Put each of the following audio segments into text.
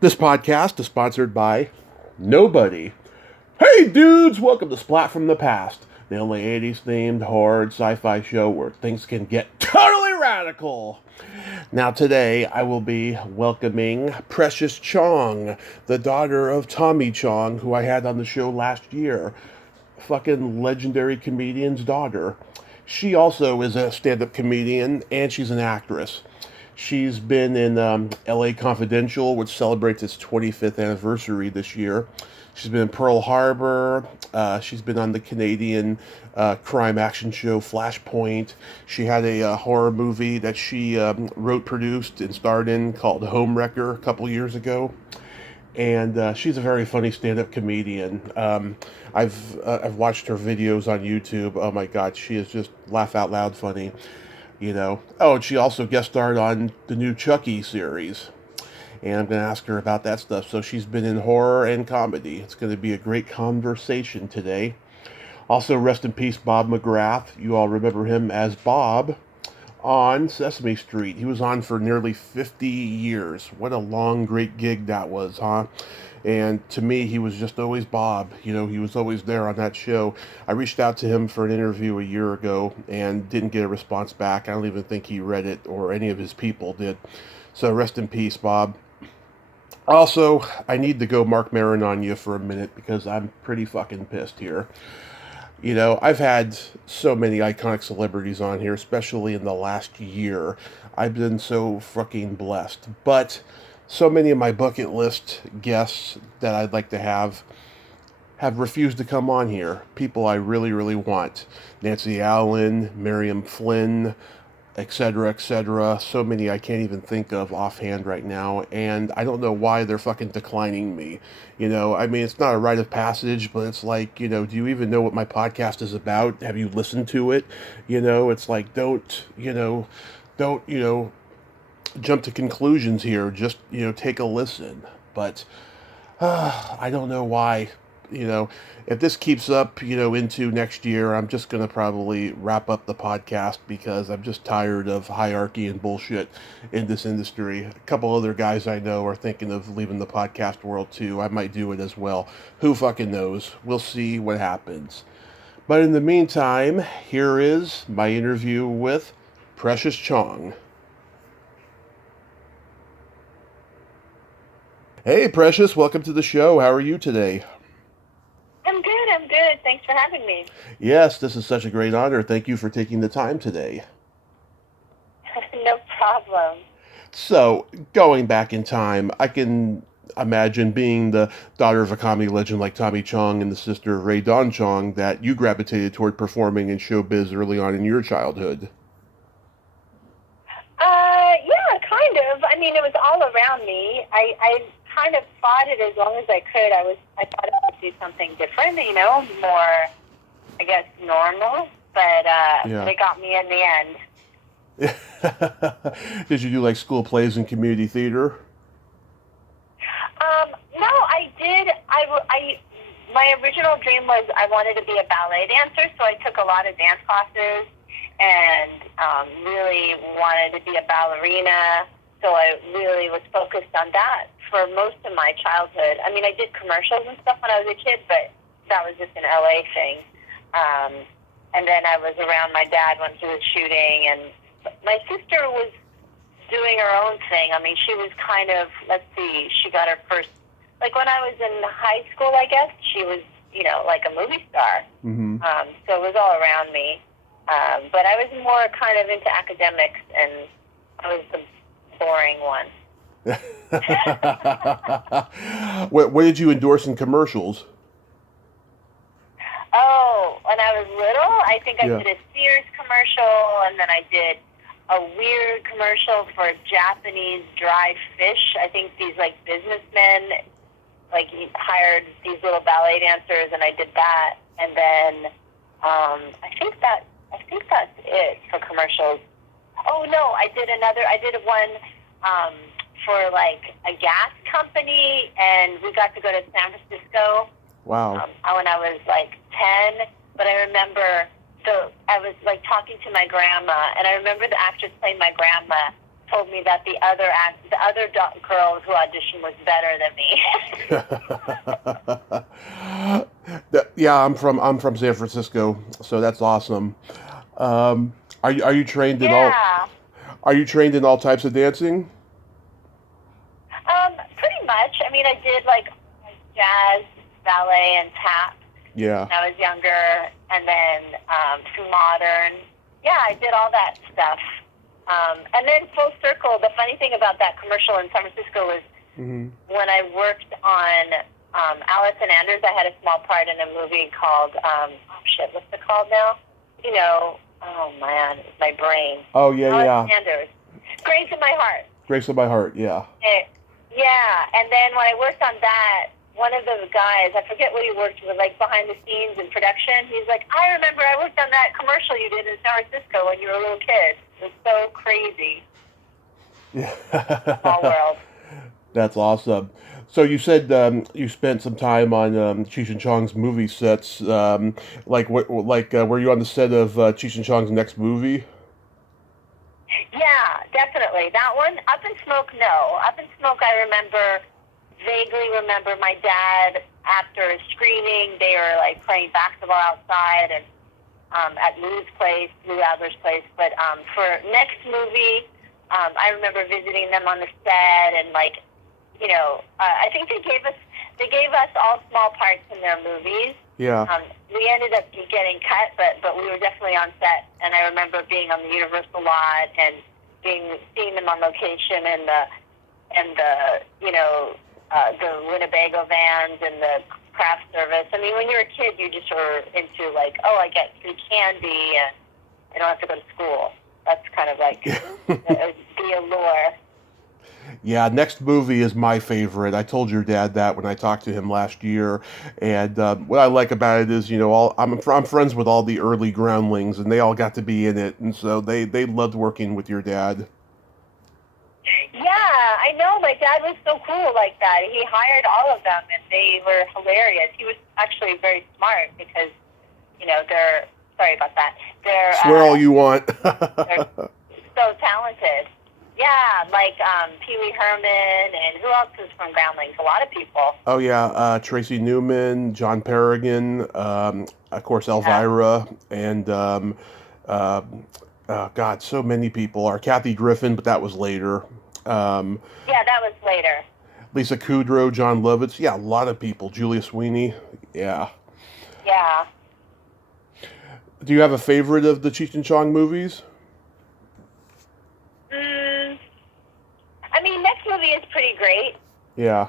This podcast is sponsored by nobody. Hey dudes, welcome to Splat from the Past, the only 80s themed horror sci-fi show where things can get totally radical. Now today I will be welcoming Precious Chong, the daughter of Tommy Chong, who I had on the show last year. Fucking legendary comedian's daughter. She also is a stand-up comedian and she's an actress. She's been in LA Confidential, which celebrates its 25th anniversary this year. She's been in Pearl Harbor. She's been on the Canadian crime action show Flashpoint. She had a horror movie that she wrote, produced, and starred in called Homewrecker a couple years ago. And she's a very funny stand-up comedian. I've watched her videos on YouTube. Oh my God, she is just laugh out loud funny. You know. Oh, and she also guest starred on the new Chucky series. And I'm going to ask her about that stuff. So she's been in horror and comedy. It's going to be a great conversation today. Also, rest in peace, Bob McGrath. You all remember him as Bob on Sesame Street. He was on for nearly 50 years. What a long, great gig that was, huh? And to me, he was just always Bob. You know, he was always there on that show. I reached out to him for an interview a year ago and didn't get a response back. I don't even think he read it or any of his people did. So rest in peace, Bob. Also, I need to go Mark Maron on you for a minute because I'm pretty fucking pissed here. You know, I've had so many iconic celebrities on here, especially in the last year. I've been so fucking blessed. But so many of my bucket list guests that I'd like to have refused to come on here. People I really, really want. Nancy Allen, Miriam Flynn, etc., etc. So many I can't even think of offhand right now, and I don't know why they're fucking declining me. You know, I mean, it's not a rite of passage, but it's like, you know, do you even know what my podcast is about? Have you listened to it? You know, it's like, don't jump to conclusions here. Just, take a listen. But I don't know why. You know, if this keeps up, into next year, I'm just going to probably wrap up the podcast because I'm just tired of hierarchy and bullshit in this industry. A couple other guys I know are thinking of leaving the podcast world too. I might do it as well. Who fucking knows? We'll see what happens. But in the meantime, here is my interview with Precious Chong. Hey, Precious, welcome to the show. How are you today? I'm good. I'm good. Thanks for having me. Yes, this is such a great honor. Thank you for taking the time today. No problem. So, going back in time, I can imagine being the daughter of a comedy legend like Tommy Chong and the sister of Rae Dawn Chong that you gravitated toward performing in showbiz early on in your childhood. Yeah, kind of. I mean, it was all around me. I kind of fought it as long as I could. I thought I would do something different, more, I guess, normal. But Yeah. they got me in the end. Did you do like school plays and community theater? No, I did. My original dream was I wanted to be a ballet dancer, so I took a lot of dance classes and really wanted to be a ballerina. So I really was focused on that for most of my childhood. I mean, I did commercials and stuff when I was a kid, but that was just an LA thing. And then I was around my dad when he was shooting, and my sister was doing her own thing. I mean, she was kind of, she got her first, like when I was in high school, I guess, she was, like a movie star. Mm-hmm. So it was all around me. But I was more kind of into academics, and I was the boring one. What did you endorse in commercials? Oh, when I was little, I think I Yeah. did a Sears commercial, and then I did a weird commercial for Japanese dried fish. I think these like businessmen hired these little ballet dancers, and I did that. And then I think that's it for commercials. Oh no, I did one for like a gas company, and we got to go to San Francisco Wow. when I was like 10. But I remember I was like talking to my grandma, and I remember the actress playing my grandma told me that the other girl who auditioned was better than me. Yeah, I'm from San Francisco, so that's awesome. Are you trained in all Yeah. Are you trained in all types of dancing? Pretty much. I mean, I did like jazz, ballet, and tap Yeah. when I was younger, and then some modern. Yeah, I did all that stuff. And then full circle, the funny thing about that commercial in San Francisco was Mm-hmm. when I worked on Alice and Anders, I had a small part in a movie called, what's it called now? You know, oh man, my brain. Oh yeah, Alice yeah. Anders. Grace in My Heart. Grace of my heart. Yeah. Yeah, and then when I worked on that, one of the guys, I forget what he worked with, like behind the scenes in production, he's like, I remember I worked on that commercial you did in San Francisco when you were a little kid. It was so crazy. Yeah. Small world. That's awesome. So you said you spent some time on Cheech and Chong's movie sets. Were you on the set of Cheech and Chong's next movie? Yeah, definitely. That one, Up in Smoke, no. Up in Smoke, vaguely remember my dad, after a screening, they were like playing basketball outside and at Lou Adler's place. But for next movie, I remember visiting them on the set and I think they gave us all small parts in their movies. Yeah. We ended up getting cut, but we were definitely on set, and I remember being on the Universal lot and seeing them on location and the Winnebago vans and the craft service. I mean, when you're a kid, you just were into like, oh, I get free candy and I don't have to go to school. That's kind of like the allure. Yeah, next movie is my favorite. I told your dad that when I talked to him last year, and what I like about it is, I'm friends with all the early groundlings, and they all got to be in it, and so they loved working with your dad. Yeah, I know. My dad was so cool like that. He hired all of them, and they were hilarious. He was actually very smart because, they're sorry about that. They're Swear all you want. they're so talented. Yeah, like Pee Wee Herman, and who else is from Groundlings? A lot of people. Oh yeah, Tracy Newman, John Perrigan, of course Elvira, and God, so many people. Or Kathy Griffin, but that was later. Yeah, that was later. Lisa Kudrow, John Lovitz. Yeah, a lot of people. Julia Sweeney. Yeah. Yeah. Do you have a favorite of the Cheech and Chong movies? I mean, next movie is pretty great. Yeah.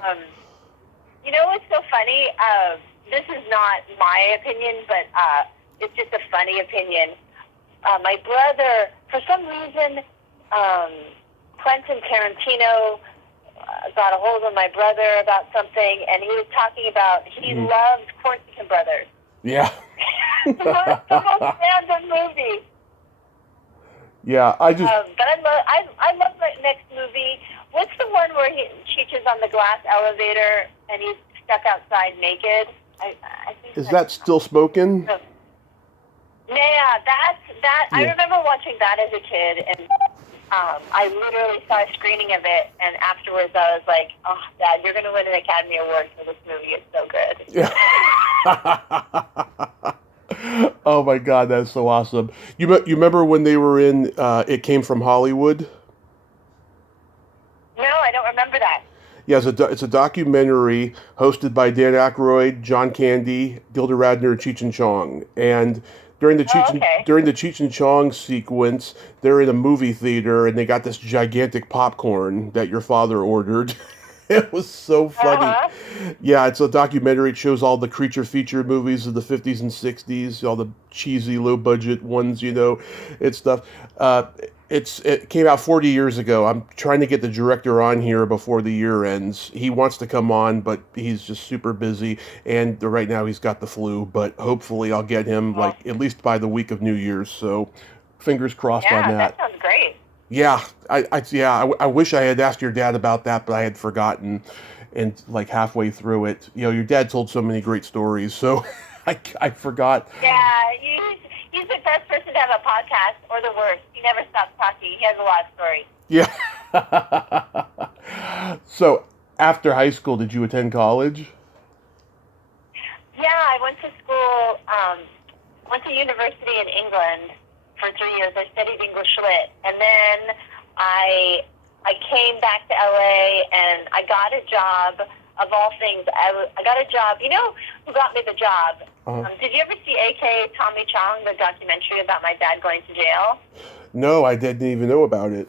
What's so funny? This is not my opinion, but it's just a funny opinion. My brother, for some reason, Quentin Tarantino got a hold of my brother about something, and he was talking about he loved Corsican Brothers. Yeah. The most random movie. Yeah, But I love my next movie. What's the one where Cheech is on the glass elevator and he's stuck outside naked? I think is that Still Smoking? No. Yeah, that. Yeah. I remember watching that as a kid, and I literally saw a screening of it, and afterwards I was like, "Oh, Dad, you're going to win an Academy Award for this movie. It's so good." Yeah. Oh my God, that's so awesome. You remember when they were in It Came from Hollywood? No, I don't remember that. Yeah, it's a documentary hosted by Dan Aykroyd, John Candy, Gilda Radner, and Cheech and Chong. And during the Cheech and Chong sequence, they're in a movie theater and they got this gigantic popcorn that your father ordered. It was so funny. Uh-huh. Yeah, it's a documentary. It shows all the creature feature movies of the 50s and 60s, all the cheesy, low-budget ones, it's stuff. It came out 40 years ago. I'm trying to get the director on here before the year ends. He wants to come on, but he's just super busy, and right now he's got the flu, but hopefully I'll get him, at least by the week of New Year's, so fingers crossed on that. Yeah, that sounds great. Yeah, I wish I had asked your dad about that, but I had forgotten. And halfway through it, your dad told so many great stories, so I forgot. Yeah, he's the best person to have a podcast, or the worst. He never stops talking. He has a lot of stories. Yeah. So, after high school, did you attend college? Yeah, I went to school, went to university in England for 3 years. I studied English Lit, and then I came back to LA and I got a job. Of all things, I got a job. You know who got me the job? Uh, Did you ever see AK Tommy Chong, the documentary about my dad going to jail? no, I didn't even know about it.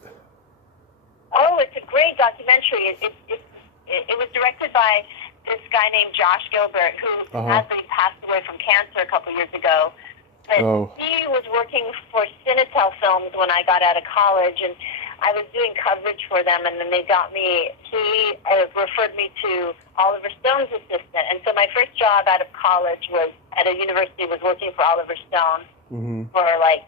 Oh, it's a great documentary. It was directed by this guy named Josh Gilbert, who Uh-huh. sadly passed away from cancer a couple years ago. But Oh. he was working for Cinetel Films when I got out of college, and I was doing coverage for them, and then he referred me to Oliver Stone's assistant. And so my first job out of college was at a university, was working for Oliver Stone Hmm. for like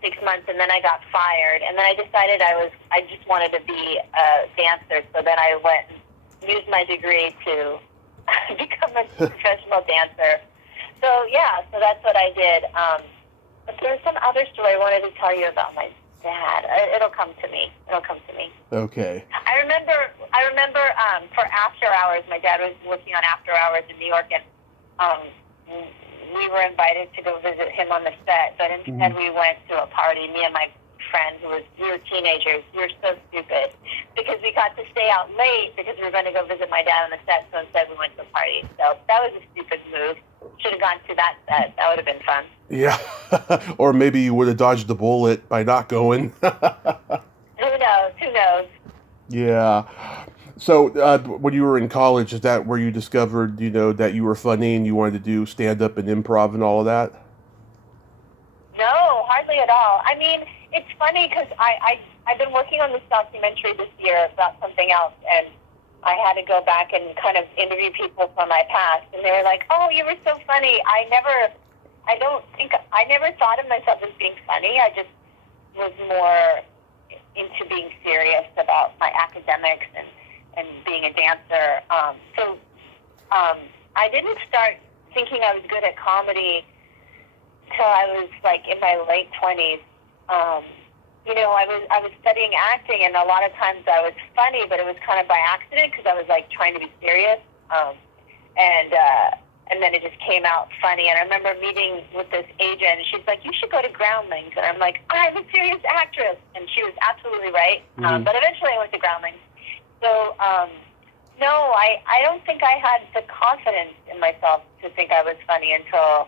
6 months, and then I got fired. And then I decided I just wanted to be a dancer, so then I went and used my degree to become a professional dancer. So yeah, so that's what I did. But there's some other story I wanted to tell you about my dad. It'll come to me. Okay. I remember for after hours, my dad was working on after hours in New York, and um, we were invited to go visit him on the set. But instead, we went to a party. Me and my friend, we were teenagers. We were so stupid because we got to stay out late because we were going to go visit my dad on the set. So instead, we went to a party. So that was a stupid move. Should have gone to that set. That would have been fun. Yeah. Or maybe you would have dodged the bullet by not going. Who knows? Who knows? Yeah. So, when you were in college, is that where you discovered, that you were funny and you wanted to do stand up and improv and all of that? No, hardly at all. I mean, it's funny because I've been working on this documentary this year about something else, and I had to go back and kind of interview people from my past, and they were like, "Oh, you were so funny." I never thought of myself as being funny. I just was more into being serious about my academics and being a dancer. I didn't start thinking I was good at comedy till I was like in my late 20s. I was studying acting, and a lot of times I was funny, but it was kind of by accident because I was like trying to be serious. And then it just came out funny. And I remember meeting with this agent, and she's like, "You should go to Groundlings." And I'm like, "I'm a serious actress," and she was absolutely right. But eventually, I went to Groundlings. So no, I don't think I had the confidence in myself to think I was funny until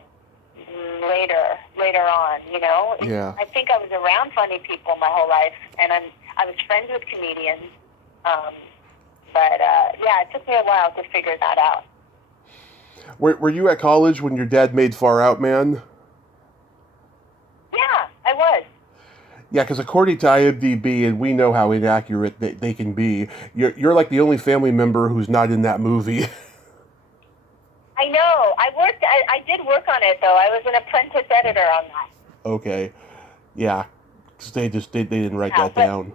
later on, Yeah. I think I was around funny people my whole life, and I was friends with comedians. Yeah, it took me a while to figure that out. Were you at college when your dad made Far Out Man? Yeah, I was. Yeah, because according to IMDb, and we know how inaccurate they can be, you're like the only family member who's not in that movie. I know. I did work on it, though. I was an apprentice editor on that. Okay. Yeah. 'Cause they didn't write Yeah, that down.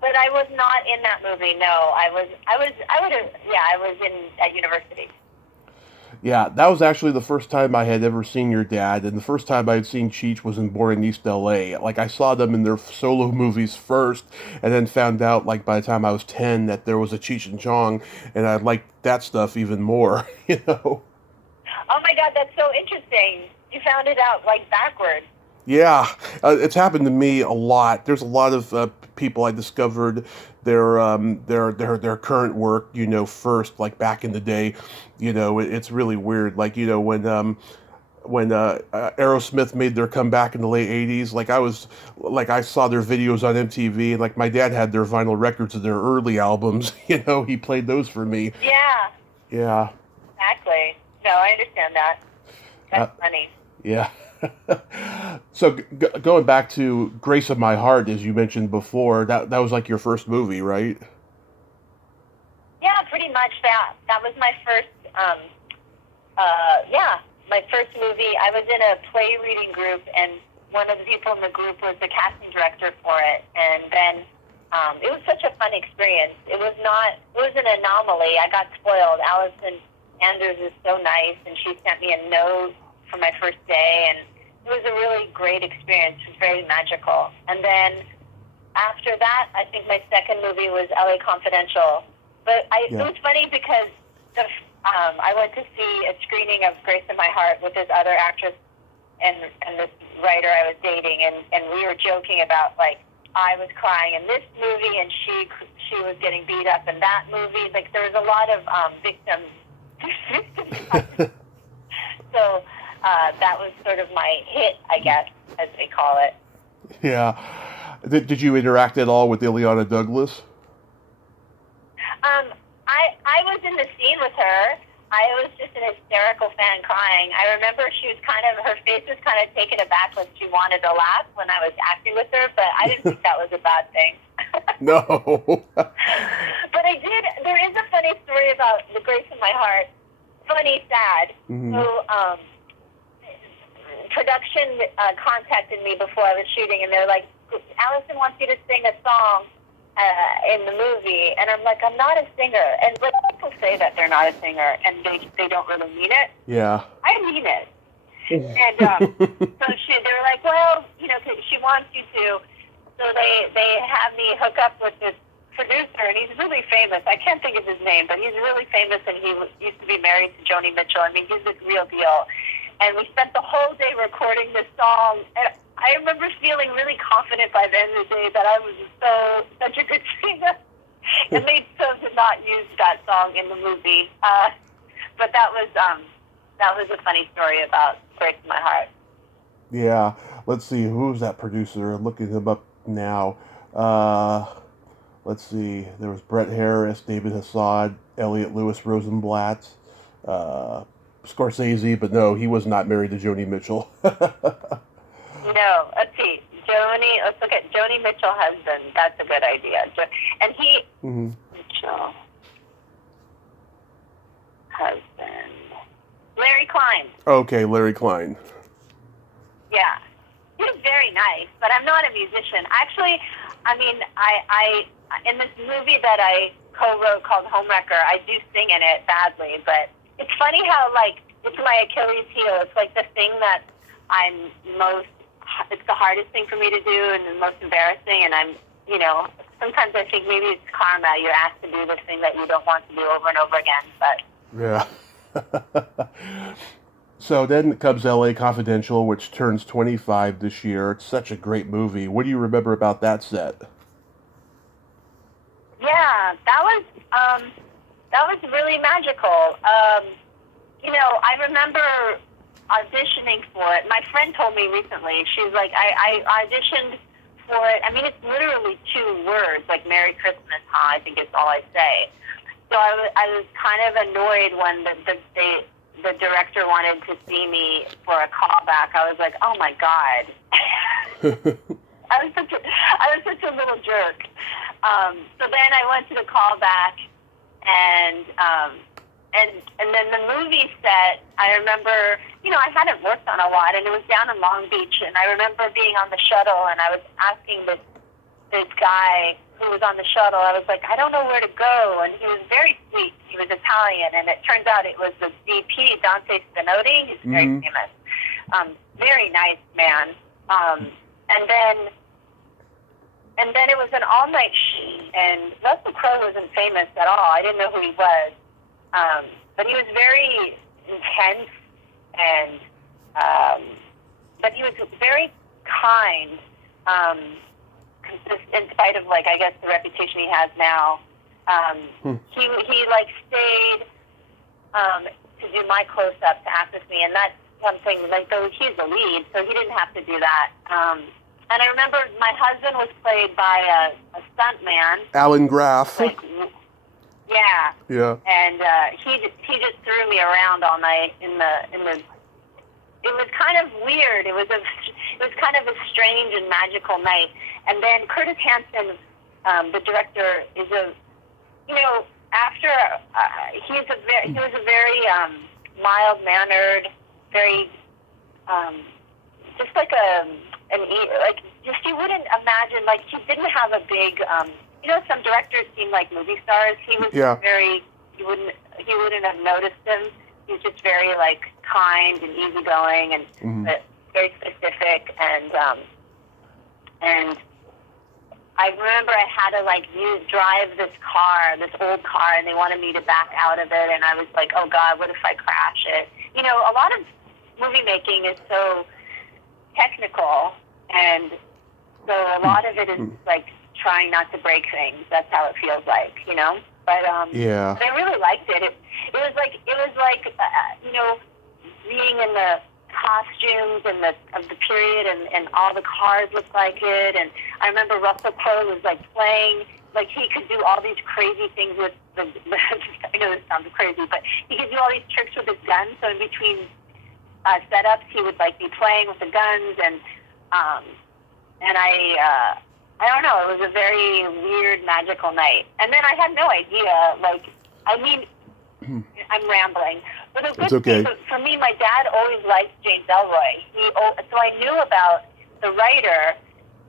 but I was not in that movie. No, I was at university. Yeah, that was actually the first time I had ever seen your dad, and the first time I had seen Cheech was in Born in East LA. Like, I saw them in their solo movies first, and then found out, like, by the time I was 10 that there was a Cheech and Chong, and I liked that stuff even more, Oh my God, that's so interesting. You found it out like backwards. Yeah, it's happened to me a lot. There's a lot of people I discovered their current work, first, like back in the day. It's really weird. Like, when Aerosmith made their comeback in the late '80s, I saw their videos on MTV, and like my dad had their vinyl records of their early albums. He played those for me. Yeah, Yeah. exactly. No, I understand that. That's funny. Yeah. So going back to Grace of My Heart, as you mentioned before, that was like your first movie, right? Yeah, pretty much that. That was my first, my first movie. I was in a play reading group, and one of the people in the group was the casting director for it. And then it was such a fun experience. It was an anomaly. I got spoiled. Allison Anders is so nice, and she sent me a note for my first day, and it was a really great experience. It was very magical. And then after that, I think my second movie was LA Confidential. But it was funny because I went to see a screening of Grace in My Heart with this other actress and this writer I was dating, and we were joking about, like, I was crying in this movie and she was getting beat up in that movie. Like, there was a lot of victims. So that was sort of my hit, I guess, as they call it. Yeah. Did you interact at all with Ileana Douglas? I was in the scene with her. I was just an hysterical fan crying. I remember her face was kind of taken aback when she wanted to laugh when I was acting with her, but I didn't think that was a bad thing. No. But there is a funny story about the Grace in My Heart. Funny, sad. Mm-hmm. So, production contacted me before I was shooting, and they're like, Allison wants you to sing a song in the movie, and I'm like, I'm not a singer. And when people say that they're not a singer and they don't really mean it, yeah, I mean it. And so they were like, well, she wants you to. So they have me hook up with this producer, and he's really famous. I can't think of his name, but he's really famous, and he used to be married to Joni Mitchell. I mean, he's a real deal. And we spent the whole day recording this song, and I remember feeling really confident by the end of the day that I was such a good singer. And they still did not use that song in the movie. But that was a funny story about Grace in My Heart. Yeah. Let's see, who's that producer? I'm looking him up now. Let's see, there was Brett Harris, David Hassad, Elliot Lewis Rosenblatt, Scorsese, but no, he was not married to Joni Mitchell. No, let's see. Let's look at Joni Mitchell husband. That's a good idea. And he, Mitchell husband, Larry Klein. Okay, Larry Klein. Yeah, he was very nice, but I'm not a musician. Actually, I mean, I in this movie that I co-wrote called Homewrecker, I do sing in it badly, but it's funny how, like, it's my Achilles heel. It's like the thing that it's the hardest thing for me to do and the most embarrassing, and sometimes I think maybe it's karma. You're asked to do this thing that you don't want to do over and over again, but... Yeah. So then comes LA Confidential, which turns 25 this year. It's such a great movie. What do you remember about that set? Yeah, that was really magical. I remember auditioning for it. My friend told me recently, she's like, I auditioned for it. I mean, it's literally 2 words, like Merry Christmas, huh? I think it's all I say. So I was kind of annoyed when the director wanted to see me for a callback. I was like, oh my God. I was such a little jerk. So then I went to the callback, and then the movie set, I remember, I hadn't worked on a lot, and it was down in Long Beach, and I remember being on the shuttle, and I was asking this guy who was on the shuttle, I was like, I don't know where to go, and he was very sweet. He was Italian, and it turns out it was the DP, Dante Spinotti. He's very famous. Very nice man. And then it was an all-night shoot, and Russell Crowe wasn't famous at all. I didn't know who he was. But he was very intense, and but he was very kind, in spite of, like, I guess the reputation he has now. He stayed to do my close-up to act with me, and that's something, like, though he's the lead, so he didn't have to do that. And I remember my husband was played by a stuntman. Alan Graff. Yeah. Yeah. And he just threw me around all night in the. It was kind of weird. It was kind of a strange and magical night. And then Curtis Hanson, the director, is he was a very mild-mannered, very just like you wouldn't imagine, like, he didn't have a big some directors seem like movie stars. He was very, you wouldn't have noticed him. He was just very, like, kind and easygoing and but very specific, and I remember I had to like drive this car, this old car, and they wanted me to back out of it, and I was like, oh God, what if I crash it? You know, a lot of movie making is so technical, and so a lot of it is like trying not to break things. That's how it feels like, you know. But Yeah. but I really liked it. It was like you know, being in the costumes and of the period, and all the cars looked like it. And I remember Russell Crowe was like playing, like he could do all these crazy things with the I know this sounds crazy, but he could do all these tricks with his guns. So in between setups, he would like be playing with the guns, and I don't know, it was a very weird, magical night. And then I had no idea, like, I mean, I'm rambling. But the good It's okay. thing, for me, my dad always liked James Ellroy. So I knew about the writer,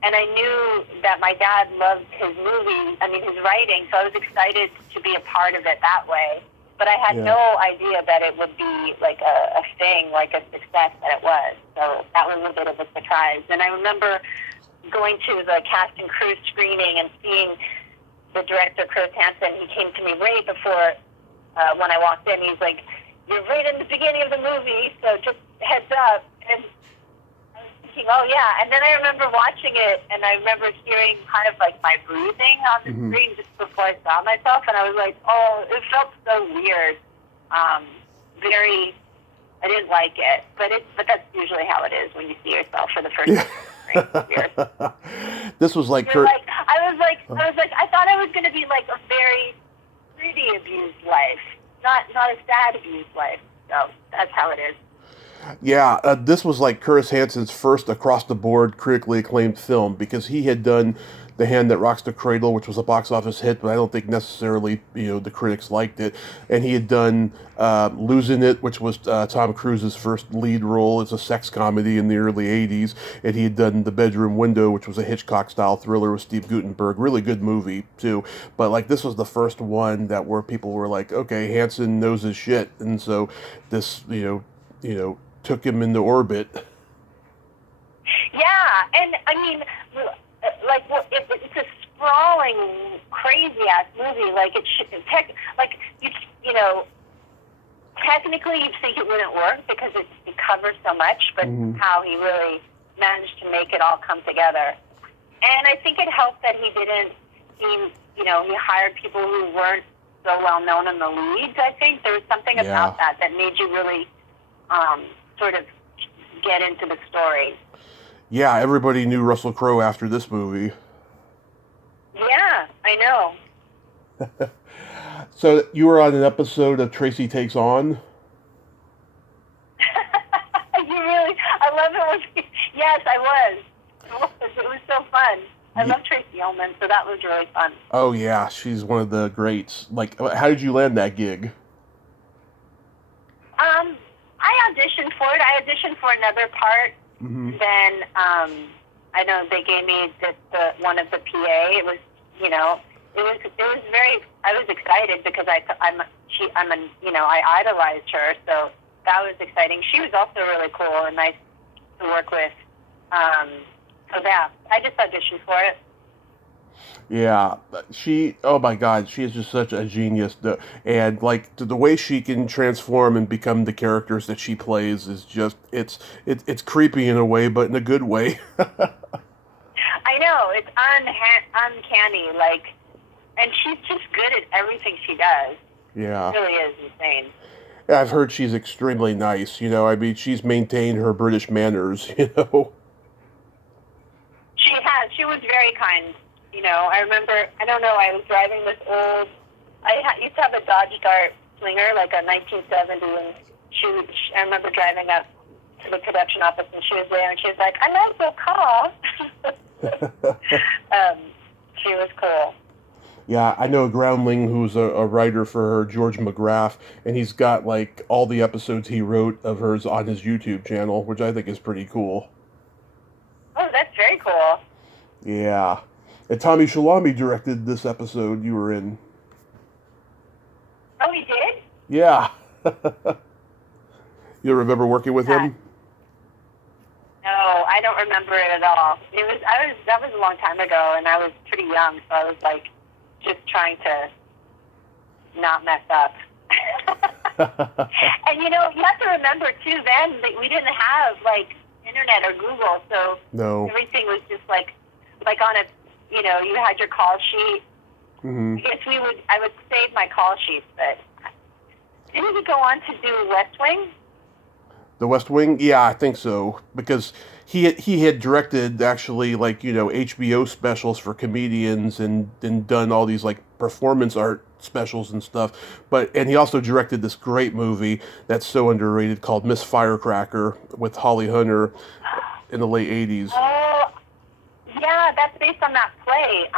and I knew that my dad loved his movies, his writing, so I was excited to be a part of it that way. But I had no idea that it would be like a thing, like a success that it was. So that was a bit of a surprise. And I remember going to the cast and crew screening and seeing the director, Chris Hansen. He came to me right before when I walked in. He's like, "You're right in the beginning of the movie, so just heads up." And I was thinking, oh yeah. And then I remember watching it, and I remember hearing kind of like my breathing on the screen just before I saw myself, and I was like, oh, it felt so weird. I didn't like it, but that's usually how it is when you see yourself for the first time. This was like I thought I was going to be like a very pretty abused life, not a sad abused life. So that's how it is. Yeah, this was like Curtis Hansen's first across-the-board critically acclaimed film, because he had done The Hand That Rocks the Cradle, which was a box office hit, but I don't think necessarily, the critics liked it. And he had done Losing It, which was Tom Cruise's first lead role. It's a sex comedy in the early 80s. And he had done The Bedroom Window, which was a Hitchcock-style thriller with Steve Guttenberg. Really good movie, too. But, like, this was the first one where people were like, okay, Hansen knows his shit. And so this, took him into orbit. Yeah, and it's a sprawling, crazy ass movie. Like technically you'd think it wouldn't work because it covers so much, but how he really managed to make it all come together. And I think it helped that he hired people who weren't so well known in the leads. I think there was something about that made you really sort of get into the story. Yeah, everybody knew Russell Crowe after this movie. Yeah, I know. So you were on an episode of Tracy Takes On? I love it. Yes, I was. It was so fun. I love Tracy Ullman, so that was really fun. Oh yeah, she's one of the greats. Like, how did you land that gig? I auditioned for it. I auditioned for another part. Then I know they gave me one of the PA. It was, I was excited because I idolized her, so that was exciting. She was also really cool and nice to work with. So yeah, I just auditioned for it. Yeah, oh my God, she is just such a genius. And like the way she can transform and become the characters that she plays is just, it's creepy in a way, but in a good way. I know, it's uncanny, and she's just good at everything she does. Yeah. It really is insane. I've heard she's extremely nice, she's maintained her British manners, She has. She was very kind. I remember, I was driving this old, I used to have a Dodge Dart Slinger, like a 1970, and I remember driving up to the production office, and she was there, and she was like, "I like your car." She was cool. Yeah, I know a groundling who's a writer for her, George McGrath, and he's got, like, all the episodes he wrote of hers on his YouTube channel, which I think is pretty cool. Oh, that's very cool. Yeah. And Tommy Chong directed this episode you were in. Oh, he did? Yeah. You remember working with him? No, I don't remember it at all. That was a long time ago, and I was pretty young, so I was like just trying to not mess up. And you have to remember too then that we didn't have like internet or Google, so No. everything was just like on a, you had your call sheet. Mm-hmm. I guess I would save my call sheets, but didn't he go on to do West Wing? The West Wing? Yeah, I think so. Because he had directed actually like, HBO specials for comedians and done all these like performance art specials and stuff. And he also directed this great movie that's so underrated called Miss Firecracker with Holly Hunter in the late 80s. Oh, yeah, that's based on that play.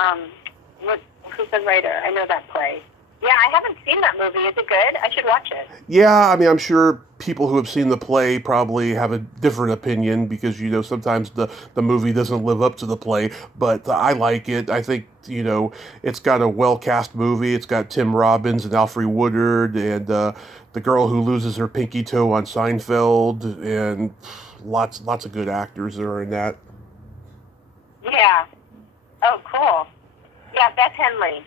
Who's the writer? I know that play. Yeah, I haven't seen that movie. Is it good? I should watch it. Yeah, I mean, I'm sure people who have seen the play probably have a different opinion because, sometimes the movie doesn't live up to the play, but I like it. I think, it's got a well-cast movie. It's got Tim Robbins and Alfre Woodard and the girl who loses her pinky toe on Seinfeld and lots of good actors that are in that. Yeah. Oh, cool. Yeah, Beth Henley.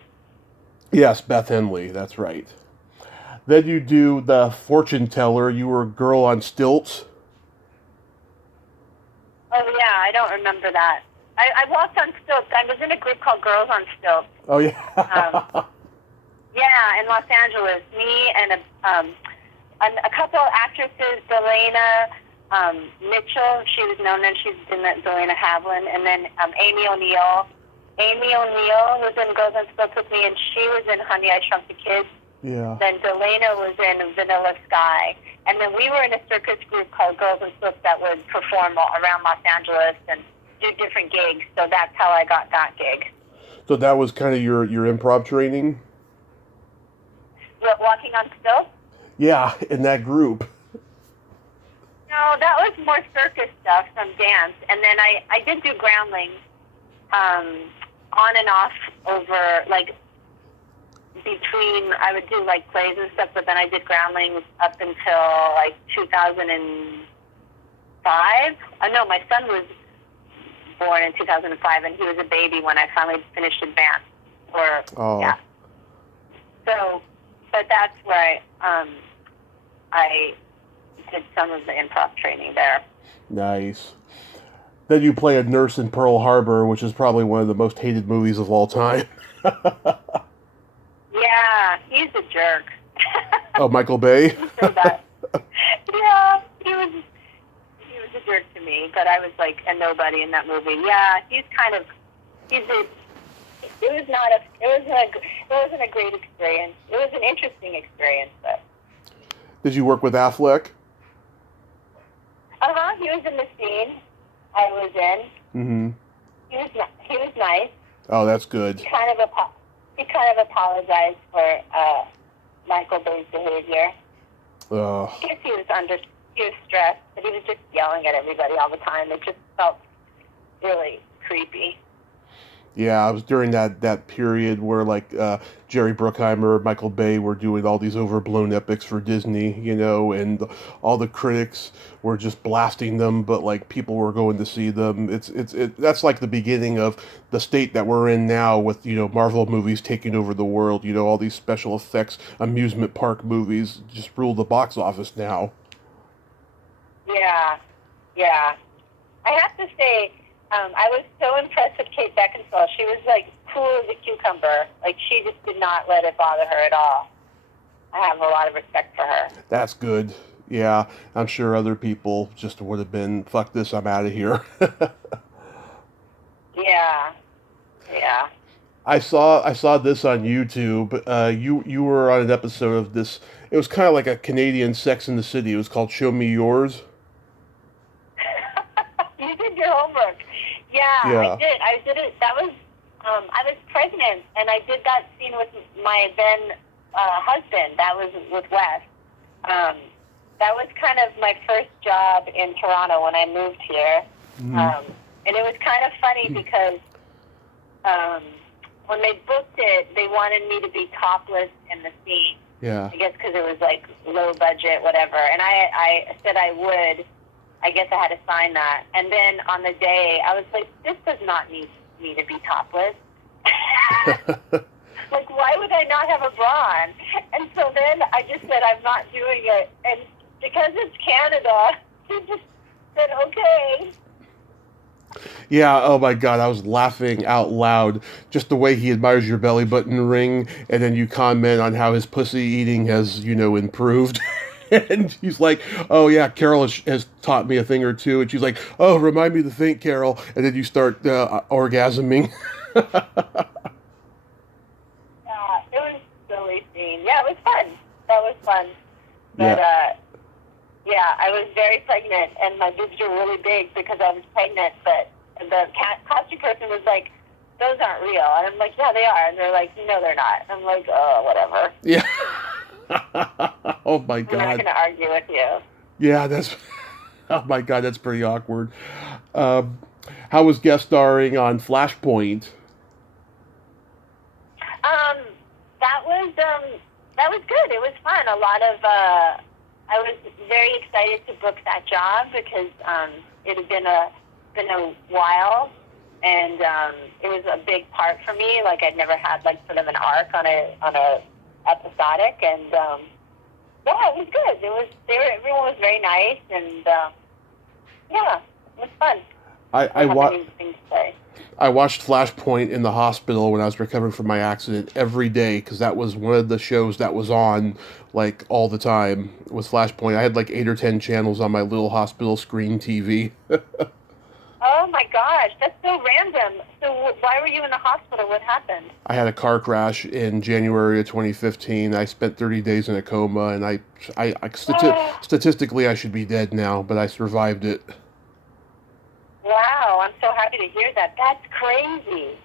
Yes, Beth Henley, that's right. Then you do The Fortune Teller. You were a girl on stilts. Oh, yeah, I don't remember that. I walked on stilts. I was in a group called Girls on Stilts. Oh, yeah. Yeah, in Los Angeles. Me and a couple of actresses, Delana Mitchell, she was known, and she's in that Delana Havlin, and then Amy O'Neill. Amy O'Neill was in Girls on Stilts with me, and she was in Honey, I Shrunk the Kids. Yeah. Then Delana was in Vanilla Sky. And then we were in a circus group called Girls on Stilts that would perform around Los Angeles and do different gigs. So that's how I got that gig. So that was kind of your improv training? Walking on stilts? Yeah, in that group. No, that was more circus stuff, some dance. And then I did do groundlings on and off over, like, between, I would do, like, plays and stuff, but then I did groundlings up until, like, 2005. No, my son was born in 2005, and he was a baby when I finally finished advanced. Yeah. So, but that's where I did some of the improv training there. Nice. Then you play a nurse in Pearl Harbor, which is probably one of the most hated movies of all time. Yeah, he's a jerk. Oh, Michael Bay? Yeah, he was a jerk to me, but I was like a nobody in that movie. Yeah, it wasn't a great experience. It was an interesting experience, but. Did you work with Affleck? He was in the scene I was in. Mm-hmm. He was nice. Oh, that's good. He kind of apologized for Michael Bay's behavior. I guess he was stressed, but he was just yelling at everybody all the time. It just felt really creepy. Yeah, it was during that period where like Jerry Bruckheimer, Michael Bay were doing all these overblown epics for Disney, and all the critics were just blasting them, but like people were going to see them. That's like the beginning of the state that we're in now with Marvel movies taking over the world. All these special effects amusement park movies just rule the box office now. Yeah. I have to say, I was so impressed with Kate Beckinsale. She was like cool as a cucumber. Like she just did not let it bother her at all. I have a lot of respect for her. That's good. Yeah, I'm sure other people just would have been, fuck this, I'm out of here. Yeah. I saw this on YouTube. You were on an episode of this. It was kind of like a Canadian Sex in the City. It was called Show Me Yours. You did your homework. Yeah, I did it. That was, I was pregnant, and I did that scene with my then husband. That was with Wes. That was kind of my first job in Toronto when I moved here. Mm-hmm. And it was kind of funny because when they booked it, they wanted me to be topless in the scene. Yeah. I guess because it was like low budget, whatever. And I said I would. I guess I had to sign that. And then on the day, I was like, this does not need me to be topless. Like, why would I not have a bra on? And so then I just said, I'm not doing it. And because it's Canada, he just said, okay. Yeah, oh my God, I was laughing out loud. Just the way he admires your belly button ring, and then you comment on how his pussy eating has, improved. And he's like, oh yeah, Carol has taught me a thing or two. And she's like, oh, remind me to think, Carol. And then you start orgasming. It was a silly scene. Yeah, it was fun. That was fun. But, Yeah. I was very pregnant, and my boobs were really big because I was pregnant, but the costume person was like, those aren't real. And I'm like, yeah, they are. And they're like, no, they're not. And I'm like, oh, whatever. Yeah. Oh my God. I'm not going to argue with you. Yeah, oh my God, that's pretty awkward. How was guest starring on Flashpoint? That was good. It was fun. A lot of, I was very excited to book that job because it had been a while, and it was a big part for me. Like, I'd never had like sort of an arc on a episodic, and yeah, it was good. Everyone was very nice, and yeah, it was fun. I watched Flashpoint in the hospital when I was recovering from my accident every day because that was one of the shows that was on like all the time was Flashpoint. I had like 8 or 10 channels on my little hospital screen TV. Oh my gosh, that's so random. So why were you in the hospital? What happened? I had a car crash in January of 2015. I spent 30 days in a coma, and statistically I should be dead now, but I survived it. Wow, I'm so happy to hear that. That's crazy.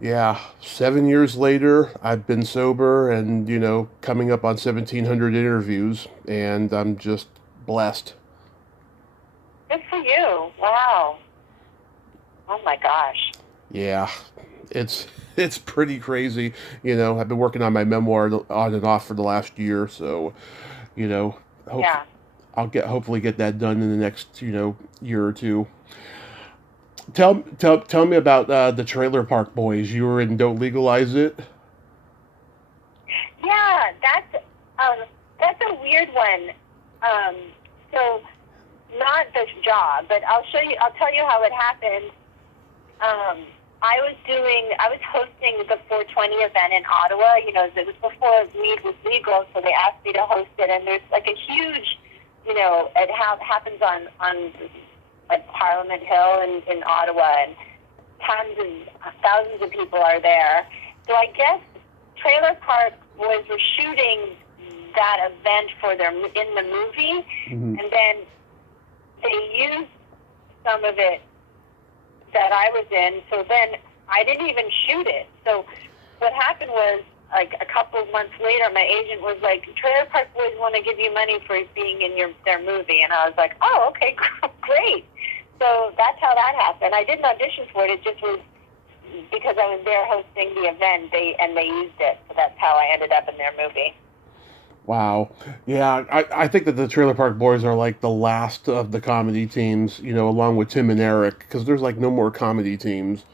Yeah, 7 years later, I've been sober and, coming up on 1,700 interviews, and I'm just blessed. Good for you. Wow. Oh my gosh. Yeah, it's pretty crazy. I've been working on my memoir on and off for the last year, so, Yeah. I'll hopefully get that done in the next, year or two. Tell me about the Trailer Park Boys. You were in Don't Legalize It. Yeah, that's a weird one. So not this job, but I'll tell you how it happened. I was hosting the 420 event in Ottawa. It was before weed was legal, so they asked me to host it. And there's like a huge, it happens on like Parliament Hill in Ottawa, and thousands of people are there. So I guess Trailer Park Boys were shooting that event in the movie, Mm-hmm. and then they used some of it that I was in. So then I didn't even shoot it. So what happened was, like a couple of months later, my agent was like, Trailer Park Boys want to give you money for being in their movie. And I was like, oh, okay, great. So that's how that happened. I didn't audition for it. It just was because I was there hosting the event, they used it. So that's how I ended up in their movie. Wow. Yeah, I think that the Trailer Park Boys are like the last of the comedy teams, along with Tim and Eric, because there's like no more comedy teams.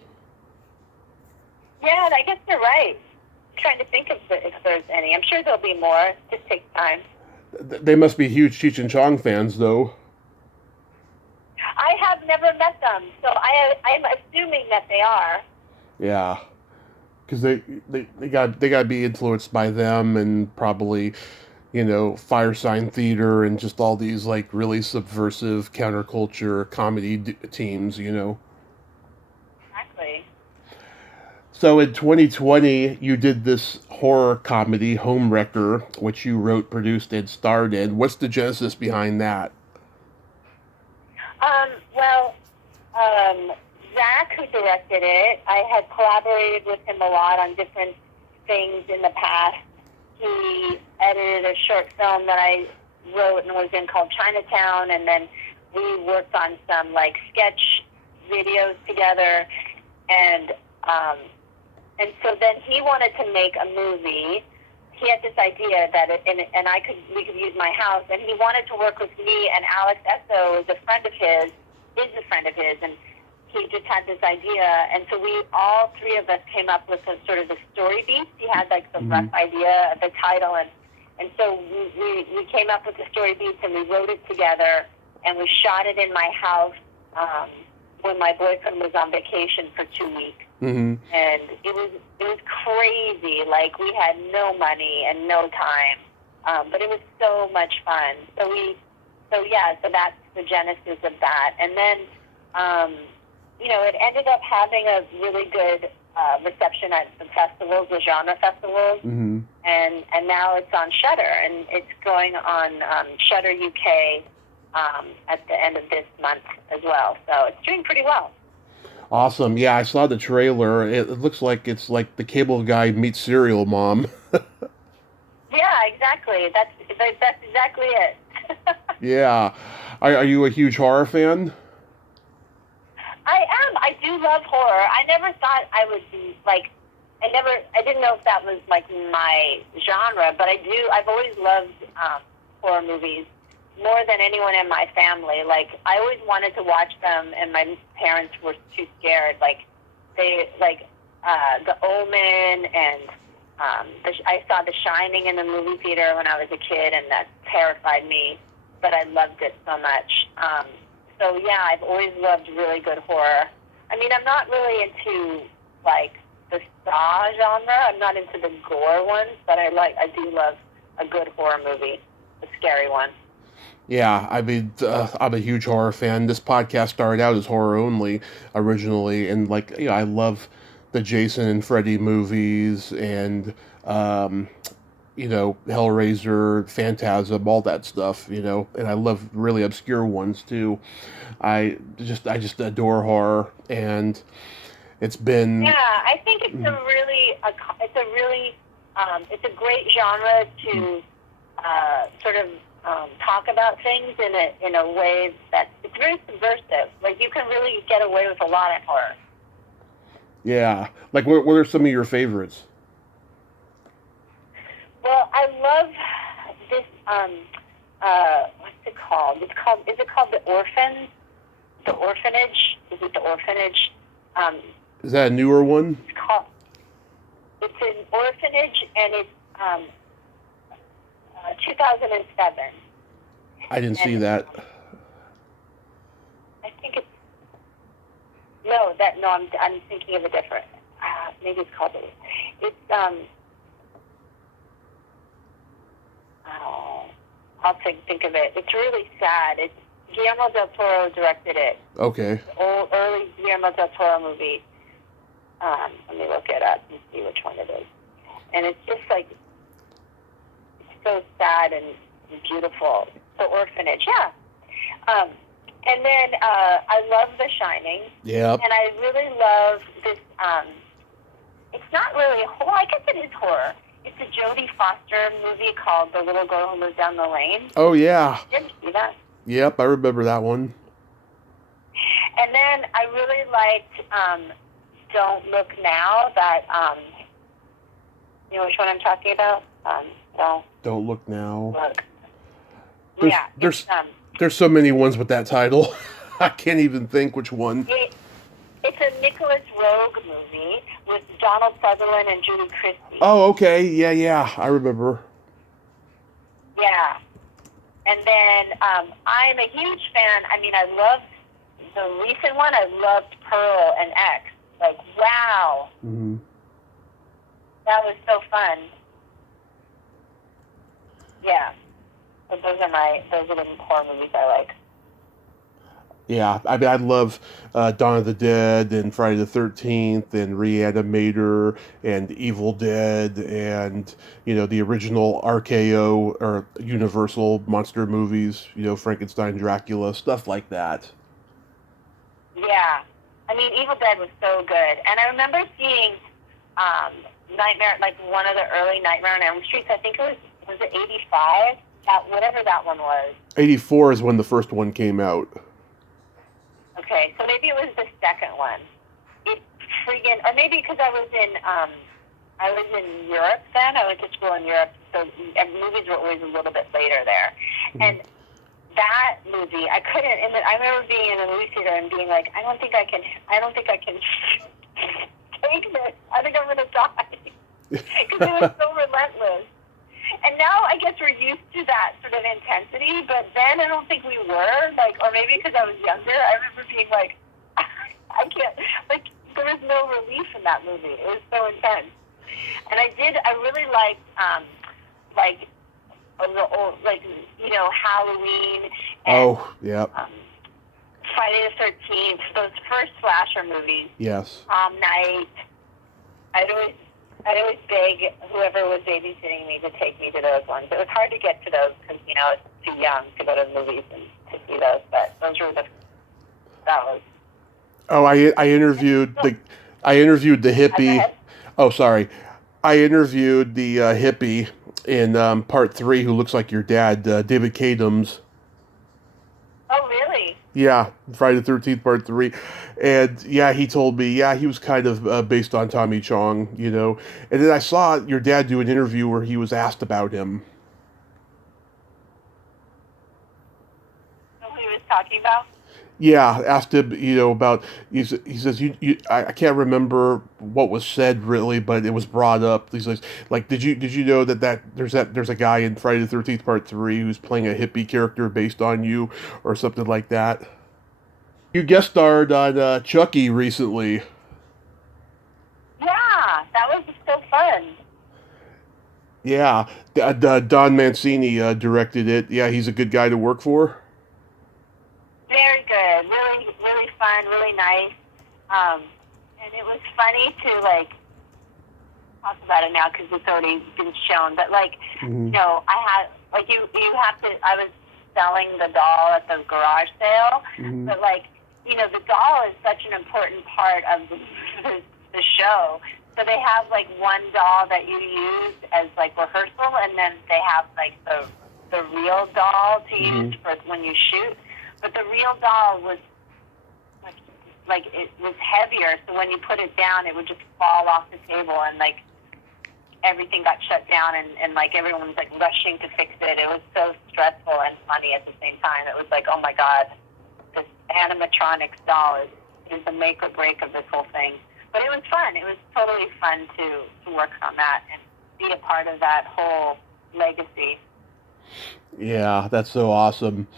Yeah, I guess you're right. I'm trying to think if there's any. I'm sure there'll be more. It just takes time. They must be huge Cheech and Chong fans, though. I have never met them, so I'm assuming that they are. Yeah, because they got to be influenced by them and probably, Fire Sign Theater and just all these like really subversive counterculture comedy teams, Exactly. So in 2020, you did this horror comedy, Homewrecker, which you wrote, produced, and starred in. What's the genesis behind that? Zach, who directed it, I had collaborated with him a lot on different things in the past. He edited a short film that I wrote and was in called Chinatown, and then we worked on some like sketch videos together, and so then he wanted to make a movie. he had this idea that we could use my house, and he wanted to work with me, and Alex Esso is a friend of his, and he just had this idea, and so all three of us came up with a sort of the story beats. He had like the rough idea of the title, and so we came up with the story beats, and we wrote it together, and we shot it in my house when my boyfriend was on vacation for 2 weeks. Mm-hmm. And it was crazy. Like, we had no money and no time, but it was so much fun. So that's the genesis of that. And then, it ended up having a really good reception at the festivals, the genre festivals, and now it's on Shudder, and it's going on Shudder UK at the end of this month as well. So it's doing pretty well. Awesome. Yeah, I saw the trailer. It looks like it's like the cable guy meets Serial Mom. Yeah, exactly. That's exactly it. Yeah. Are you a huge horror fan? I am. I do love horror. I never thought I would be, like, I didn't know if that was, like, my genre, but I've always loved horror movies more than anyone in my family. Like, I always wanted to watch them, and my parents were too scared. Like, The Omen, and I saw The Shining in the movie theater when I was a kid, and that terrified me, but I loved it so much. So, yeah, I've always loved really good horror. I mean, I'm not really into, like, the Saw genre. I'm not into the gore ones, but I do love a good horror movie, a scary one. Yeah, I mean, I'm a huge horror fan. This podcast started out as horror only originally, and I love the Jason and Freddy movies, and Hellraiser, Phantasm, all that stuff. And I love really obscure ones too. I just adore horror, and it's been. Yeah, I think it's it's a great genre to sort of. Talk about things in a way that it's very subversive. Like, you can really get away with a lot in horror. Yeah, like what are some of your favorites? Well, I love this. What's it called? Is it called The Orphan? The Orphanage? Is it The Orphanage? Is that a newer one? It's an orphanage, and it's 2007. I didn't see that. I think it's I'm thinking of a different. Maybe it's called I'll think of it. It's really sad. It's Guillermo del Toro directed it. Okay. The early Guillermo del Toro movie. Let me look it up and see which one it is. And it's just like, so sad and beautiful. The Orphanage, yeah. And then I love The Shining. Yeah. And I really love this. It's not really horror. I guess it is horror. It's a Jodie Foster movie called The Little Girl Who Lives Down the Lane. Oh yeah. Did you see that? Yep, I remember that one. And then I really liked Don't Look Now. That you know which one I'm talking about? Don't Look Now. Look. There's so many ones with that title. I can't even think which one. It's a Nicholas Roeg movie with Donald Sutherland and Julie Christie. Oh, okay. Yeah, I remember. Yeah. And then I'm a huge fan. I mean, I loved the recent one. I loved Pearl and X. Like, wow. Mm-hmm. That was so fun. Yeah. So those are the horror movies I like. Yeah, I mean, I love Dawn of the Dead and Friday the 13th and Reanimator and Evil Dead and, the original RKO or Universal monster movies, Frankenstein, Dracula, stuff like that. Yeah. I mean, Evil Dead was so good. And I remember seeing Nightmare, like one of the early Nightmare on Elm Street. I think was it 85? Whatever that one was. 84 is when the first one came out. Okay, so maybe it was the second one. Or maybe because I was in I was in Europe then. I went to school in Europe, so movies were always a little bit later there. Mm-hmm. And that movie, I couldn't. And then I remember being in the movie theater and being like, I don't think I can take this. I think I'm gonna die because it was so relentless. And now I guess we're used to that sort of intensity, but then I don't think we were, like, or maybe because I was younger, I remember being like, I can't, like, there was no relief in that movie. It was so intense. And I really liked, the old, like, you know, Halloween and Friday the 13th, those first slasher movies. Yes. Night. I'd always beg whoever was babysitting me to take me to those ones. It was hard to get to those because, you know, I was too young to go to the movies and to see those, but that was. Oh, I interviewed the hippie. Oh, sorry. I interviewed the hippie in part 3 who looks like your dad, David Kadams. Oh, really? Yeah, Friday the 13th, part 3. And, yeah, he told me, he was kind of based on Tommy Chong, you know. And then I saw your dad do an interview where he was asked about him. Who he was talking about? Yeah, asked him, you know, about, he says, I can't remember what was said really, but it was brought up. He says, like, did you know that there's a guy in Friday the 13th part 3 who's playing a hippie character based on you or something like that? You guest starred on Chucky recently. Yeah, that was so fun. Yeah, Don Mancini directed it. Yeah, he's a good guy to work for. Very good, really, really fun, really nice, and it was funny to like talk about it now because it's already been shown. But like, you know, I had like you have to. I was selling the doll at the garage sale, but like, you know, the doll is such an important part of the show. So they have like one doll that you use as like rehearsal, and then they have like the real doll to use for when you shoot. But the real doll was like it was heavier, so when you put it down, it would just fall off the table, and like everything got shut down, and like everyone was like rushing to fix it. It was so stressful and funny at the same time. It was like, oh my God, this animatronics doll is the make or break of this whole thing. But it was fun. It was totally fun to work on that and be a part of that whole legacy. Yeah, that's so awesome.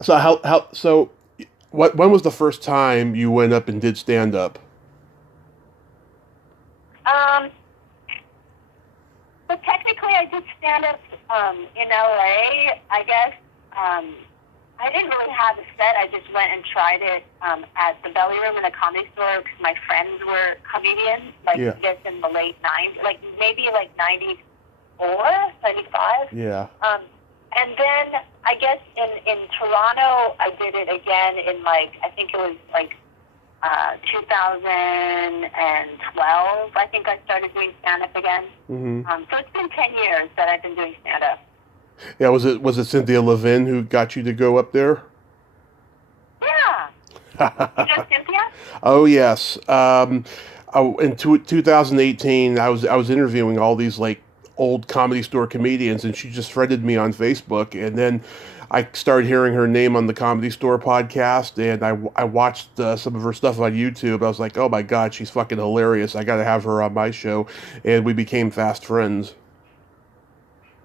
So when was the first time you went up and did stand up? So technically I did stand up in LA. I guess I didn't really have a set. I just went and tried it at the Belly Room in the Comedy Store because my friends were comedians, like this in the late 90s, like maybe like 94, 95. Yeah. And then I guess in Toronto, I did it again in like, I think it was like 2012. I think I started doing stand-up again. So it's been 10 years that I've been doing stand-up. Yeah, was it Cynthia Levin who got you to go up there? Yeah. You know Cynthia? Oh yes. In 2018, I was interviewing all these like old Comedy Store comedians, and she just friended me on Facebook, and then I started hearing her name on the Comedy Store podcast, and I watched some of her stuff on YouTube. I was like, oh my God, she's fucking hilarious. I got to have her on my show, and we became fast friends.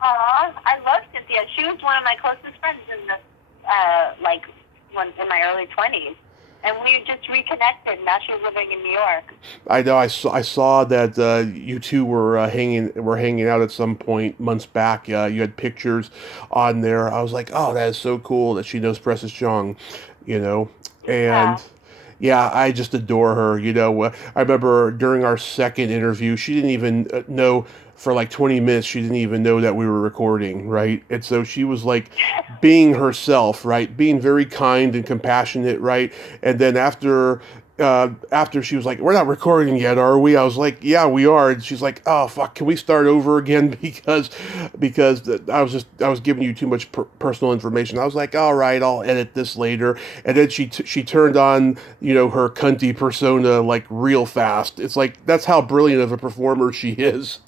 Aw, I love Cynthia. She was one of my closest friends in the in my early 20s. And we just reconnected. Now she's living in New York. I know. I saw that you two were hanging out at some point months back. You had pictures on there. I was like, oh, that is so cool that she knows Precious Chong, you know. And yeah, I just adore her. You know, I remember during our second interview, she didn't even know. For like 20 minutes, she didn't even know that we were recording, right? And so she was like being herself, right? Being very kind and compassionate, right? And then after after she was like, "We're not recording yet, are we?" I was like, "Yeah, we are." And she's like, "Oh fuck, can we start over again?" Because I was giving you too much personal information. I was like, "All right, I'll edit this later." And then she turned on her cunty persona like real fast. It's like that's how brilliant of a performer she is.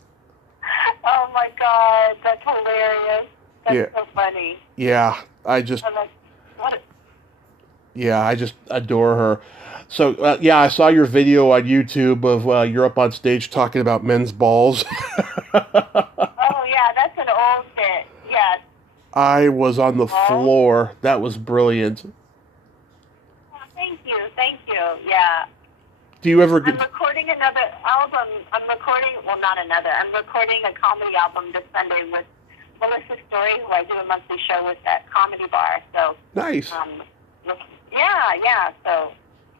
Oh my God, that's hilarious. That's Yeah, so funny. yeah. I just I'm like, what? Yeah, I just adore her. So, yeah, I saw your video on YouTube of you're up on stage talking about men's balls. Oh yeah, that's an old bit. Yes. I was on the Oh, floor. That was brilliant. thank you, thank you. Yeah. Do you ever I'm get? recording another album. Well, not another. I'm recording a comedy album this Sunday with Melissa Story, who I do a monthly show with at Comedy Bar. So, Nice. yeah. So,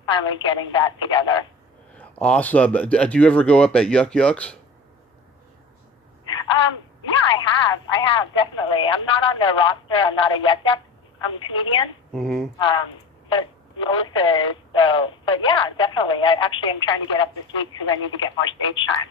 finally getting that together. Awesome. Do you ever go up at Yuck Yucks? Yeah, I have definitely. I'm not on their roster. I'm not a Yes Yes comedian. Mm-hmm. But Melissa is. So, but yeah, definitely. I actually am trying to get up this week because I need to get more stage time.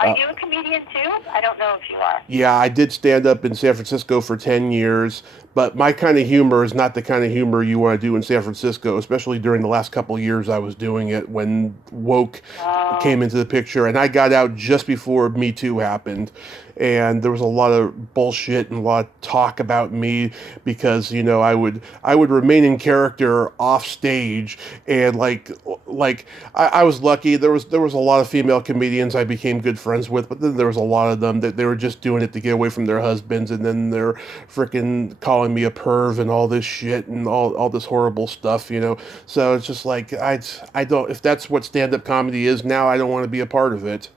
Are you a comedian too? I don't know if you are. Yeah, I did stand up in San Francisco for 10 years, but my kind of humor is not the kind of humor you want to do in San Francisco, especially during the last couple of years I was doing it when woke Oh, came into the picture. And I got out just before Me Too happened. And there was a lot of bullshit and a lot of talk about me because, I would remain in character off stage and I was lucky. There was a lot of female comedians I became good friends with, but then there was a lot of them that they were just doing it to get away from their husbands, and then they're freaking calling me a perv and all this shit and all this horrible stuff. So it's just like I don't if that's what stand up comedy is now, I don't want to be a part of it.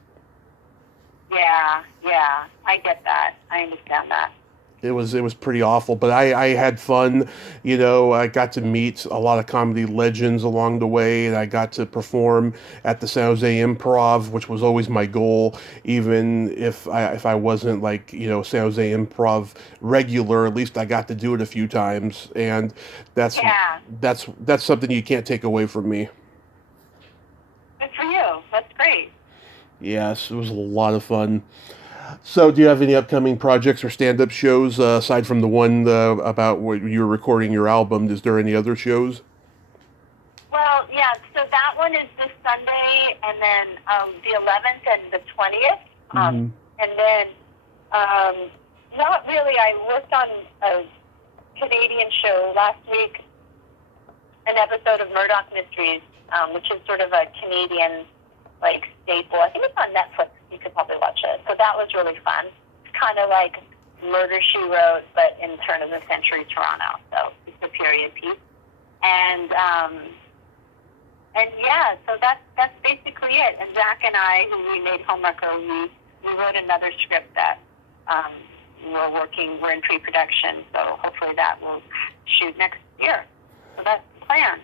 yeah. I get that. I understand that. It was pretty awful, but I had fun. I got to meet a lot of comedy legends along the way, and I got to perform at the San Jose Improv, which was always my goal. Even if I wasn't like San Jose Improv regular, at least I got to do it a few times, and that's Yeah. that's something you can't take away from me. Good for you. That's great. Yes, it was a lot of fun. So, do you have any upcoming projects or stand-up shows aside from the one about what you're recording your album? Is there any other shows? Well, yeah. So that one is this Sunday, and then the 11th and the 20th. Hmm. And then not really. I worked on a Canadian show last week, an episode of Murdoch Mysteries, which is sort of a Canadian staple. I think it's on Netflix. You could probably watch it. So that was really fun. It's kind of like Murder She Wrote, but in turn of the century Toronto. So it's a period piece. And yeah, so that's basically it. And Zach and I, who we made Homewrecker, we wrote another script that we're in pre-production. So hopefully that will shoot next year. So that's the plan.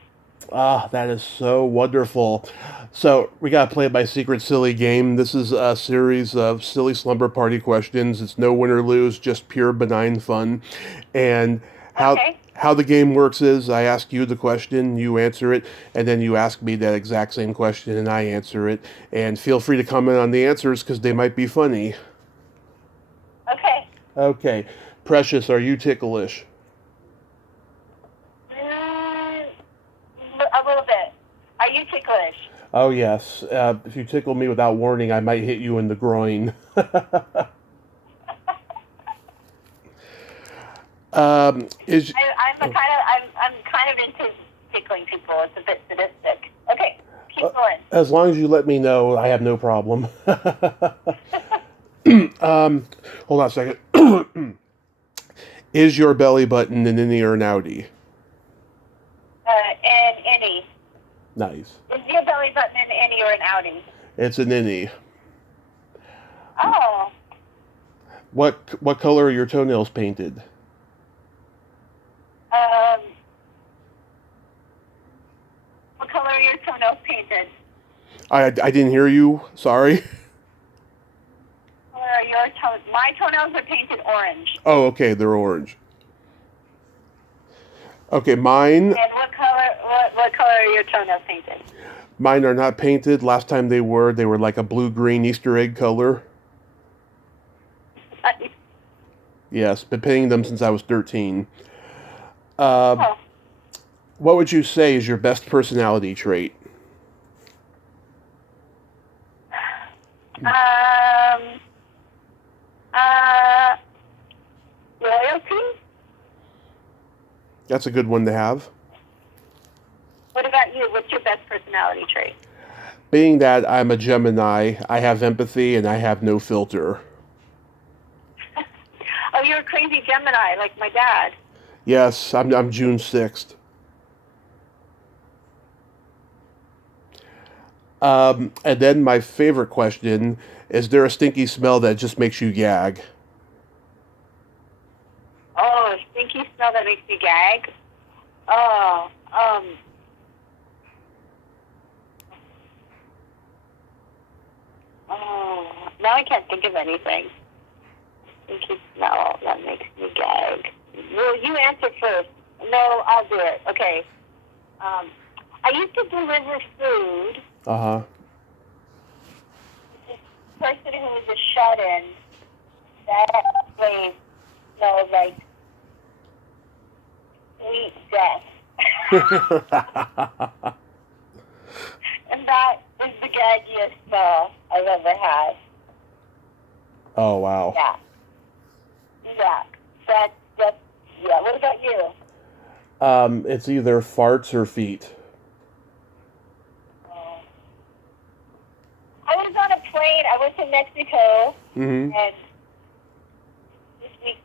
Ah, that is so wonderful. So, we got to play my secret silly game. This is a series of silly slumber party questions. It's no win or lose, just pure benign fun. And how Okay. how the game works is I ask you the question, you answer it, and then you ask me that exact same question and I answer it. And feel free to comment on the answers because they might be funny. Okay. Okay. Precious, are you ticklish? A little bit. Are you ticklish? Oh, yes. If you tickle me without warning, I might hit you in the groin. Is I'm kind of into tickling people. It's a bit sadistic. Okay, keep going. As long as you let me know, I have no problem. Hold on a second. Is your belly button an innie or an outie? And any. Nice. Is your belly button an any or an outie? It's an innie. Oh, What color are your toenails painted? um, what color are your toenails painted? I didn't hear you. Sorry. What color are your toes? My toenails are painted orange. Oh, okay. They're orange. Okay, mine And what color are your toenails painted? mine are not painted. Last time they were like a blue-green Easter egg color. Yes, been painting them since I was 13. Uh, Oh. what would you say is your best personality trait? Um. Uh. Loyalty. That's a good one to have. What about you? What's your best personality trait? Being that I'm a Gemini, I have empathy and I have no filter. Oh, you're a crazy Gemini, like my dad. Yes, I'm June 6th. And then my favorite question, is there a stinky smell that just makes you gag? Oh, a stinky smell that makes me gag. Oh, oh. Now I can't think of anything. Stinky smell that makes me gag. Well, you answer first. No, I'll do it. Okay. I used to deliver food. Uh-huh. This person who was a shut-in, that place smelled like sweet death. And that is the gaggiest smell I've ever had. Oh, wow. Yeah. Yeah. That's, yeah. What about you? It's either farts or feet. I was on a plane. I went to Mexico, Mm-hmm. and this week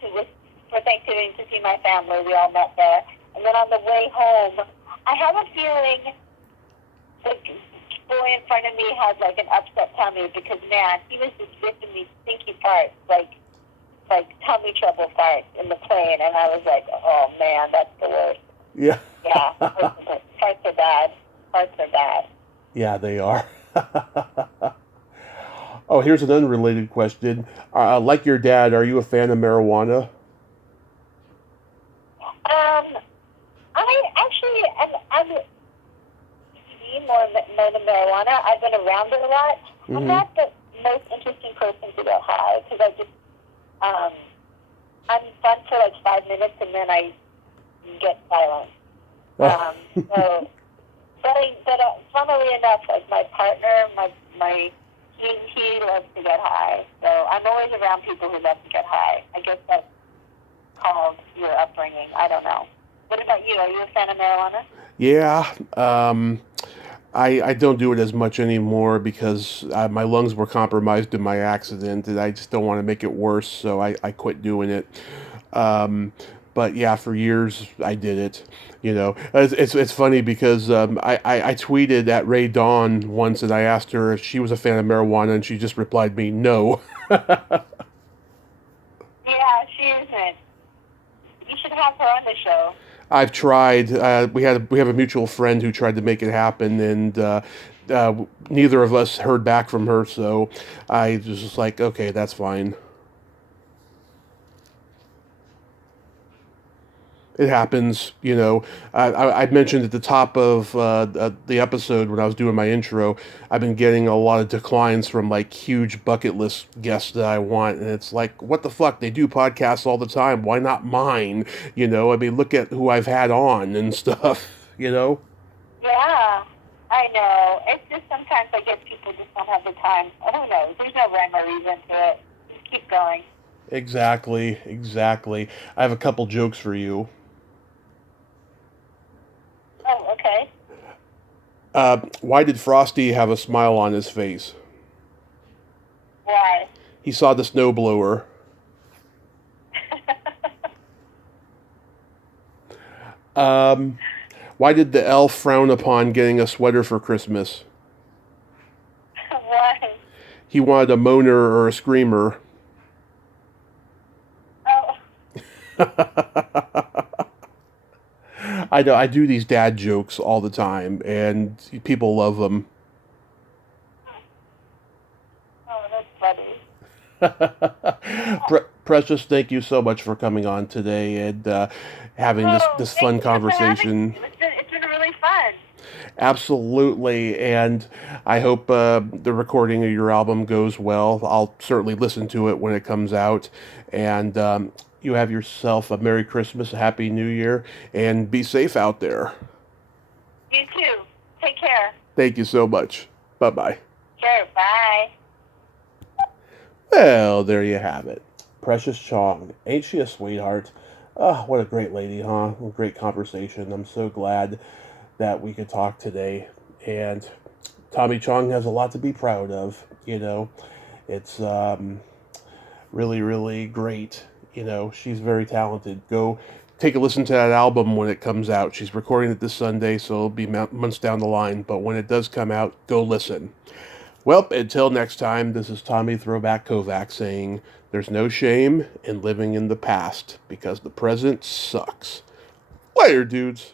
for Thanksgiving to see my family. We all met there. And then on the way home, I have a feeling the boy in front of me had like an upset tummy because, man, he was just ripping these stinky farts, like tummy trouble farts in the plane. And I was like, oh, man, that's the worst. Yeah. Yeah, farts are bad. Farts are bad. Yeah, they are. Oh, here's an unrelated question. Like your dad, are you a fan of marijuana? I actually I'm more than marijuana. I've been around it a lot. I'm Mm-hmm. not the most interesting person to get high because I'm fun for like 5 minutes and then I get silent. Oh. So, funnily enough, like my partner, he loves to get high. So I'm always around people who love to get high. I guess that's called your upbringing. I don't know. What about you? Are you a fan of marijuana? Yeah. I don't do it as much anymore because my lungs were compromised in my accident, and I just don't want to make it worse, so I quit doing it. Um, but yeah, for years I did it. You know, it's funny because I tweeted at Rae Dawn once and I asked her if she was a fan of marijuana, and she just replied me, no. Yeah, she isn't. You should have her on the show. I've tried. We have a mutual friend who tried to make it happen, and neither of us heard back from her. So I was just like, okay, that's fine. It happens, you know. I mentioned at the top of the episode when I was doing my intro, I've been getting a lot of declines from like huge bucket list guests that I want, and it's like, what the fuck? They do podcasts all the time. Why not mine? You know, I mean, look at who I've had on and stuff. You know. Yeah, I know. It's just sometimes I guess people just don't have the time. I don't know. There's no rhyme or reason to it. Just keep going. Exactly, exactly. I have a couple jokes for you. Oh, okay. Why did Frosty have a smile on his face? Why? He saw the snowblower. Um, why did the elf frown upon getting a sweater for Christmas? Why? He wanted a moaner or a screamer. Oh, I know, I do these dad jokes all the time, and people love them. oh, that's funny. Precious, thank you so much for coming on today and having this Thank fun you for having conversation. me. It's been really fun. Absolutely, and I hope the recording of your album goes well. I'll certainly listen to it when it comes out, and you have yourself a Merry Christmas, a Happy New Year, and be safe out there. You too. Take care. Thank you so much. Bye-bye. Sure. Bye. Well, there you have it. Precious Chong. Ain't she a sweetheart? Ah, what a great lady, huh? Great conversation. I'm so glad that we could talk today. And Tommy Chong has a lot to be proud of. It's really, really great. She's very talented. Go take a listen to that album when it comes out. She's recording it this Sunday, so it'll be months down the line. But when it does come out, go listen. Well, until next time, this is Tommy Throwback Kovac saying there's no shame in living in the past because the present sucks. Later, dudes.